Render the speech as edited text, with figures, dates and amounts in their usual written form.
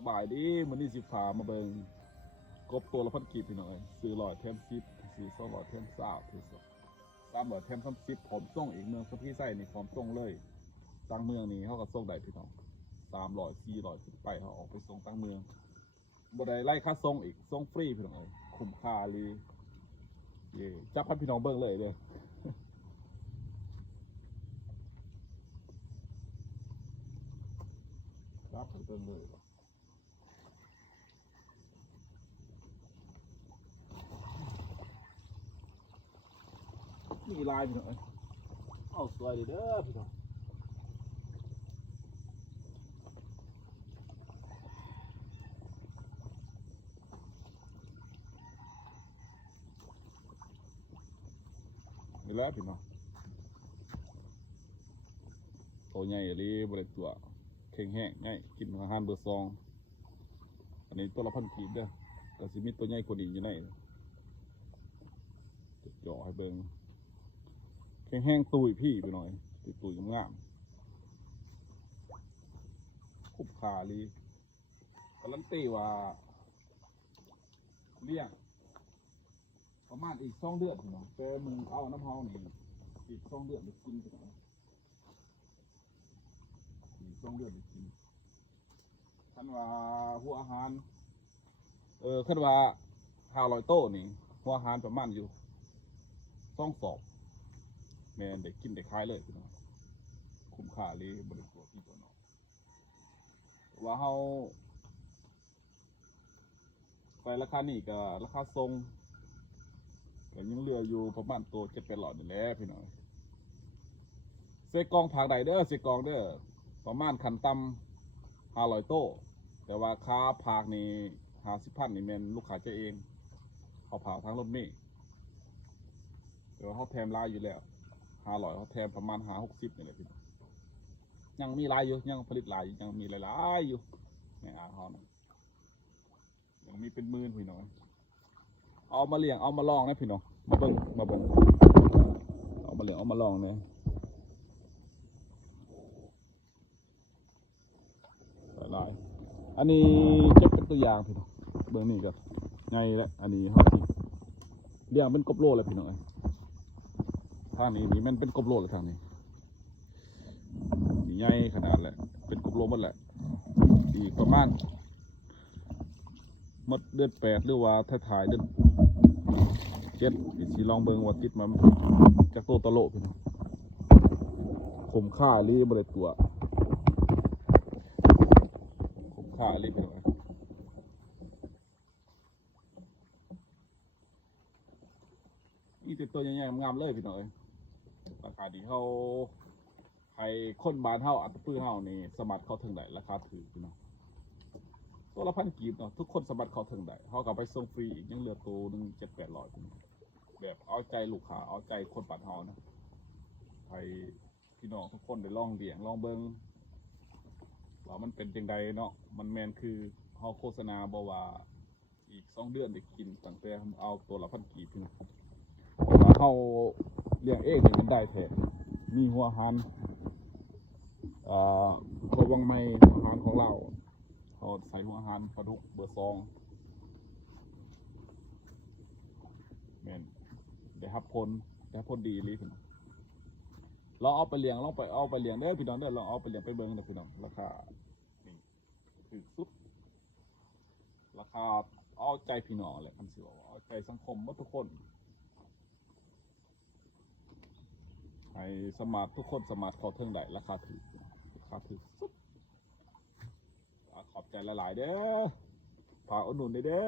สบายดีมันนี่สิพามาเบิ่งกบตัวละพันกีบพี่น้อยซื้อ100แถม10ซื้อ200แถม20ถือ300แถม30พร้อมส่งอีกเมืองสพี่ไส้นี่พร้อมส่งเลยตั้งเมืองนี่เขาก็ส่งได้พี่น้อง300 400ขึ้นไปเขาออกไปส่งตั้งเมืองบ่ได้ไล่ค่าส่งอีกส่งฟรีพี่น้องคุ้มค่าเลยเย่จับให้พี่น้องเบิ่งเลยเด้อจับให้เบิ่งเลยมีลายพี่น้องเอาสวยเด้อพี่น้องนี่แหละพี่น้องตัวใหญ่เลยบริตัวแข็งแห้งง่ายกินอาหารเบอร์2อันนี้ตัวละพันกีบเด้อแต่สิมีตัวใหญ่กว่านี้อยู่ในจะจ่อให้เบิ่งแข็งแห้งตุยพี่ไปหน่อยตุยงามคุบขาลีการันตีว่าเลี้ยงประมาณอีก2 เดือนพี่น้องแต่มึงเอาน้ำเฮานี่อีก2 เดือนไปกินพี่น้องอีก2 เดือนไปกินคันว่าหัวอาหารคันว่า500 โต๊ะนี่หัวอาหารประมาณอยู่2 ศอกแม่นได้กินได้ขายเลยพี่น้องคุ้มค่าเลยบริตัวพี่ตัวน้องว่าเฮาไปราคานี่ก็ราคาทรงก็ยังเหลืออยู่ประมาณตัว7-800นี่แหละพี่น้องเสกองผักได้เด้อเสกองเด้อประมาณขั้นต่ำ500 โต๊ะแต่ว่าค่าผักนี่50,000นี่แม่นลูกค้าเจ้าเองเขาผักทั้งรถเมล์แต่ว่าเขาแถมลายอยู่แล้ว500เขาแถมประมาณ50-60นี่แหละพี่น้องยังมีลายอยู่ยังผลิตลายยังมีหลายๆอยู่ในอาเขานะยังมีเป็นหมื่นพี่น้องเอามาเลี้ยงเอามาลองนะพี่น้องมาเบิ่งเอามาเลี้ยงเอามาลองนะหลายอันนี้จะเป็นตัวอย่างพี่น้องเบิ่งนี่ก็ไงแล้วอันนี้เขาสิเลี้ยงเป็นกบโลเลยพี่น้องทางนี้นี่มันเป็นกบโลเลยทางนี้นี่ใหญ่ขนาดแหละเป็นกบโลหมดแหละอีกประมาณมดเดือน8หรือว่าท้ายเดือน7สิลองเบิ่งว่าติดมาจากตัวตะโลพี่น้องคุ้มค่าหรือบริตัวคุ้มค่าหรือพี่น้องนี่ติดตัวใหญ่ๆงามเลยพี่น้องราคาดีเขาให้คนบ้านเฮาอัตปื้อเฮานี่สมัครเข้าถึงได้ราคาถือพี่น้องตัวละพันกีบเนาะทุกคนสมัครเข้าถึงได้เขาก็ไปส่งฟรีอีกยังเหลือตัวนึง700-800แบบเอาใจลูกค้าเอาใจคนบ้านเฮานะให้พี่น้องทุกคนได้ลองเลี้ยงลองเบิ่งว่ามันเป็นจังใดเนาะมันแม่นคือเฮาโฆษณาบ่ว่าอีก2 เดือนได้กินตั้งแต่เอาตัวละพันกีบพี่น้องเพราะว่าเฮาเลี้ยงเองนี่มันได้แท้มีหัวอาหารคอยวังไม้อาหารของเราเขาใส่หัวอาหารปลาดุกเบอร์2แม่นได้รับผลดีเลยพี่น้องเราเอาไปเลี้ยงลองไปเอาไปเลี้ยงเด้อพี่น้องเด้อลองเอาไปเลี้ยงไปเบิ่งเด้อพี่น้องราคานี่คือสุดราคาเอาใจพี่น้องแหละคำสิว่าเอาใจสังคมหมดทุกคนให้สมัครทุกคนสมัครเข้าถึงได้ราคาถูกสุดขอบใจหลายๆเด้อฝากอุดหนุนเด้อ